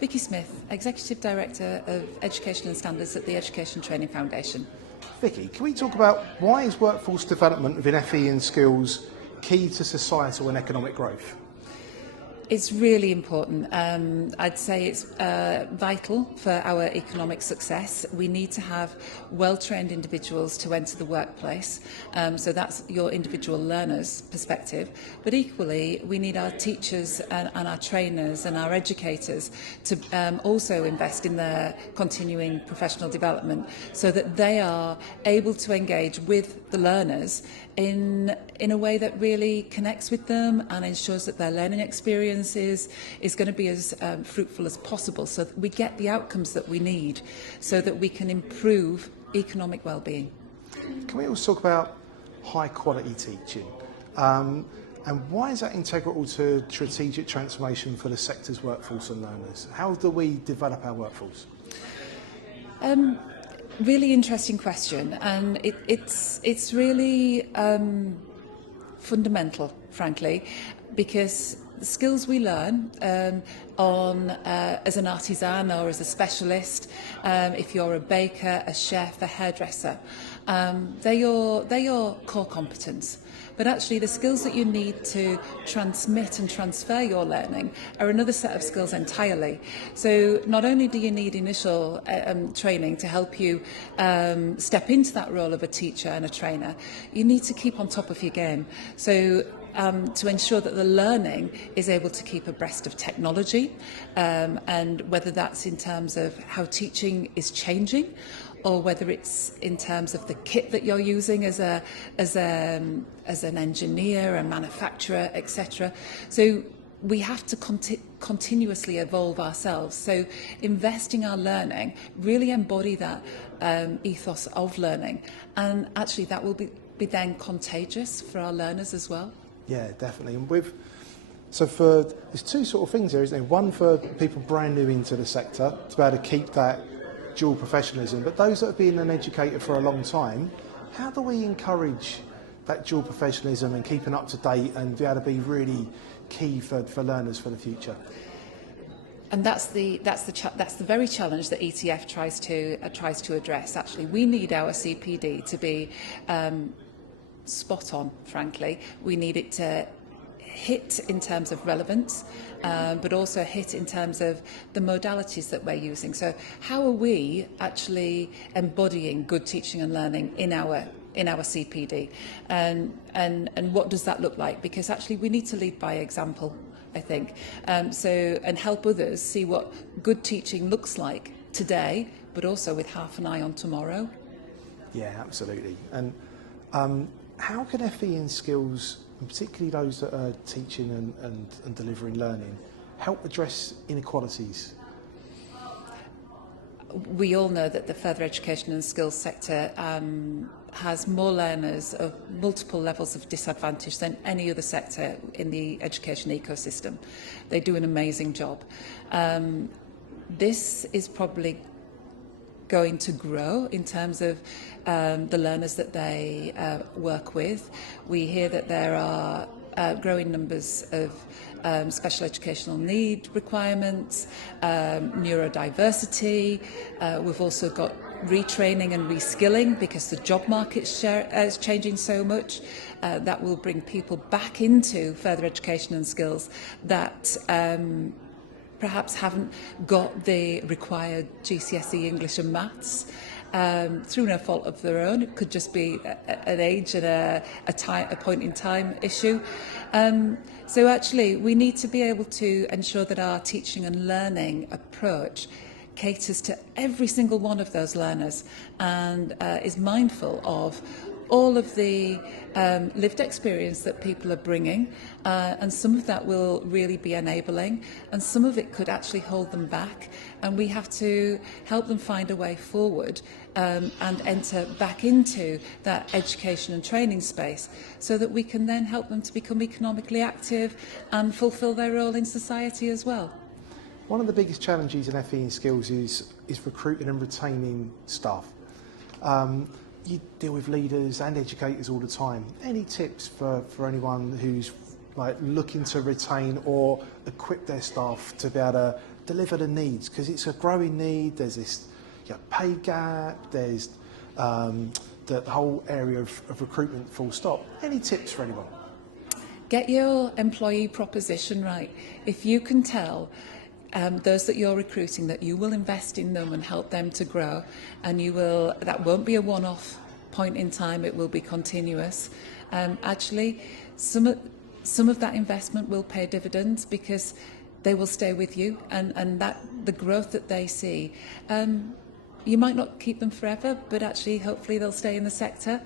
Vikki Smith, Executive Director of Education and Standards at the Education Training Foundation. Vikki, can we talk about why is workforce development within FE and skills key to societal and economic growth? It's really important. I'd say it's vital for our economic success. We need to have well-trained individuals to enter the workplace. So that's your individual learner's perspective. But equally, we need our teachers and our trainers and our educators to also invest in their continuing professional development so that they are able to engage with the learners in a way that really connects with them and ensures that their learning experience is going to be as fruitful as possible, so that we get the outcomes that we need so that we can improve economic well-being. Can we also talk about high quality teaching and why is that integral to strategic transformation for the sector's workforce and learners? How do we develop our workforce? Really interesting question, and it's really fundamental, frankly, because the skills we learn as an artisan or as a specialist, if you're a baker, a chef, a hairdresser, they're your core competence. But actually the skills that you need to transmit and transfer your learning are another set of skills entirely. So not only do you need initial training to help you step into that role of a teacher and a trainer, you need to keep on top of your game. So to ensure that the learning is able to keep abreast of technology, and whether that's in terms of how teaching is changing, or whether it's in terms of the kit that you're using as an engineer, a manufacturer, etc. So we have to continuously evolve ourselves. So investing our learning, really embody that ethos of learning, and actually that will be then contagious for our learners as well. Yeah, definitely. And there's two sort of things there, isn't there? One for people brand new into the sector to be able to keep that dual professionalism, but those that have been an educator for a long time, how do we encourage that dual professionalism and keeping up to date and be able to be really key for learners for the future? And that's the very challenge that ETF tries to address. Actually, we need our CPD to be spot on, frankly. We need it to hit in terms of relevance, but also hit in terms of the modalities that we're using. So how are we actually embodying good teaching and learning in our CPD, and what does that look like? Because actually we need to lead by example, I think, and help others see what good teaching looks like today, but also with half an eye on tomorrow. Yeah, absolutely. And how can FE and skills, and particularly those that are teaching and delivering learning, help address inequalities? We all know that the further education and skills sector has more learners of multiple levels of disadvantage than any other sector in the education ecosystem. They do an amazing job. This is probably going to grow in terms of the learners that they work with. We hear that there are growing numbers of special educational need requirements, neurodiversity. We've also got retraining and reskilling because the job market is changing so much. That will bring people back into further education and skills that perhaps haven't got the required GCSE English and maths through no fault of their own. It could just be an age and a point in time issue. So actually we need to be able to ensure that our teaching and learning approach caters to every single one of those learners and is mindful of all of the lived experience that people are bringing, and some of that will really be enabling, and some of it could actually hold them back, and we have to help them find a way forward and enter back into that education and training space so that we can then help them to become economically active and fulfil their role in society as well. One of the biggest challenges in FE and skills is recruiting and retaining staff. You deal with leaders and educators all the time. Any tips for anyone who's looking to retain or equip their staff to be able to deliver the needs, because it's a growing need. There's this pay gap, there's the whole area of recruitment full stop. Any tips for anyone? Get your employee proposition right. If you can tell those that you're recruiting that you will invest in them and help them to grow, and that won't be a one-off point in time, it will be continuous. Actually, some of that investment will pay dividends, because they will stay with you, and that the growth that they see, you might not keep them forever, but actually hopefully they'll stay in the sector.